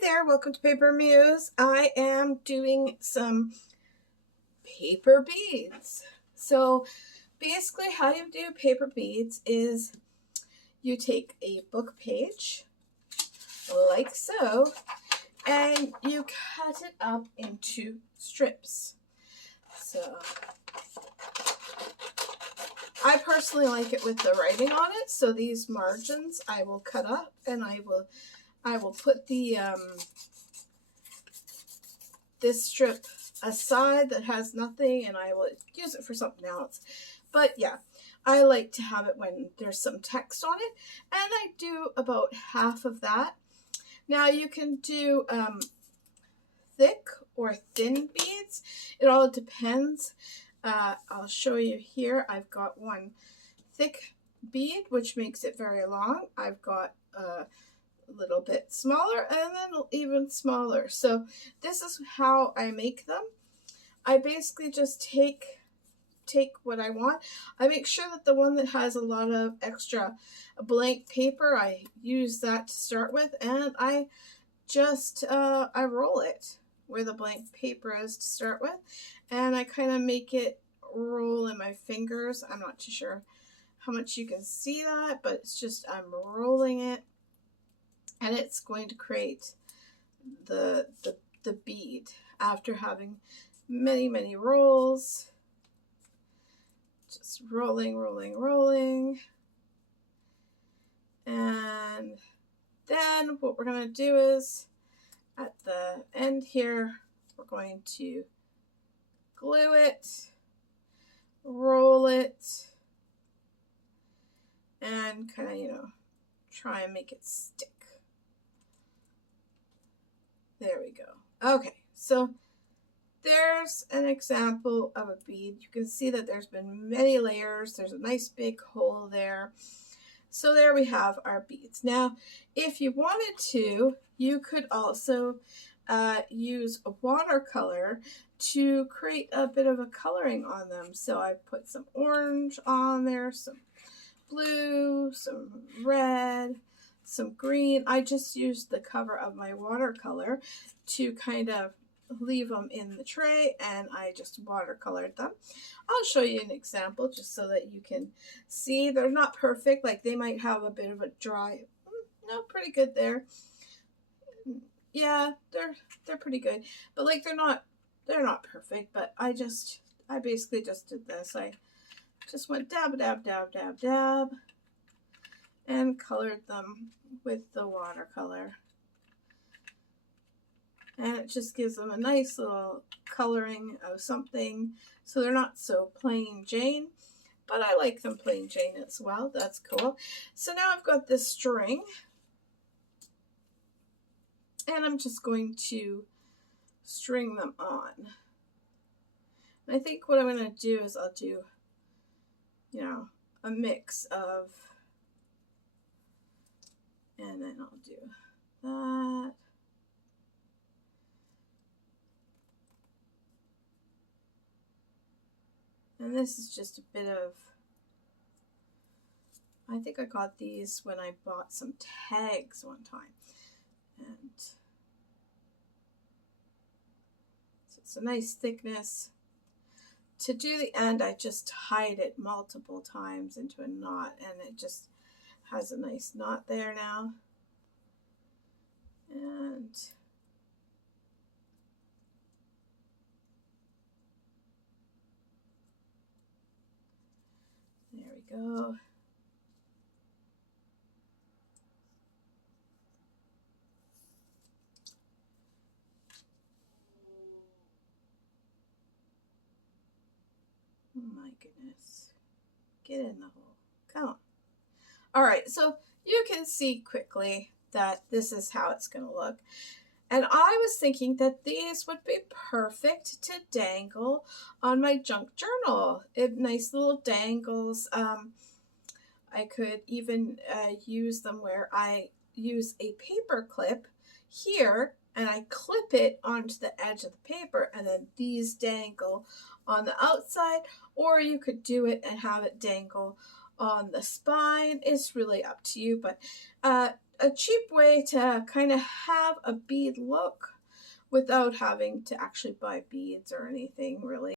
there, welcome to Paper Muse. I am doing some paper beads. So basically how you do paper beads is you take a book page like so and you cut it up into strips. So I personally like it with the writing on it, so these margins I will cut up and I will put the this strip aside that has nothing, and I will use it for something else. But yeah, I like to have it when there's some text on it, and I do about half of that. Now you can do thick or thin beads. It all depends. I'll show you here. I've got one thick bead, which makes it very long. I've got a little bit smaller and then even smaller. So this is how I make them. I basically just take what I want. I make sure that the one that has a lot of extra blank paper, I use that to start with, and I just I roll it where the blank paper is to start with, and I kind of make it roll in my fingers. I'm not too sure how much you can see that, but it's just I'm rolling it, and it's going to create the bead after having many rolls. Just rolling, and then what we're going to do is at the end here we're going to glue it, roll it, and kind of try and make it stick. There we go. Okay, so there's an example of a bead. You can see that there's been many layers. There's a nice big hole there. So there we have our beads. Now, if you wanted to, you could also use a watercolor to create a bit of a coloring on them. So I put some orange on there, some blue, some red, some green. I just used the cover of my watercolor to kind of leave them in the tray, and I just watercolored them. I'll show you an example just so that you can see. They're not perfect, like they might have a bit of a dry, no, pretty good there. Yeah, they're pretty good, but like they're not perfect. But I basically just did this. I just went dab and colored them with the watercolor. And it just gives them a nice little coloring of something, so they're not so plain Jane, but I like them plain Jane as well. That's cool. So now I've got this string, and I'm just going to string them on. And I think what I'm going to do is I'll do, a mix of, and then I'll do that. And this is just a bit of, I think I got these when I bought some tags one time. And so it's a nice thickness. To do the end, I just tied it multiple times into a knot, and it just has a nice knot there now. And there we go. Oh my goodness. Get in the hole. Come on. All right, so you can see quickly that this is how it's going to look. And I was thinking that these would be perfect to dangle on my junk journal. Nice little dangles. I could even use them where I use a paper clip here, and I clip it onto the edge of the paper, and then these dangle on the outside, or you could do it and have it dangle on the spine. It's really up to you, but a cheap way to kind of have a bead look without having to actually buy beads or anything really.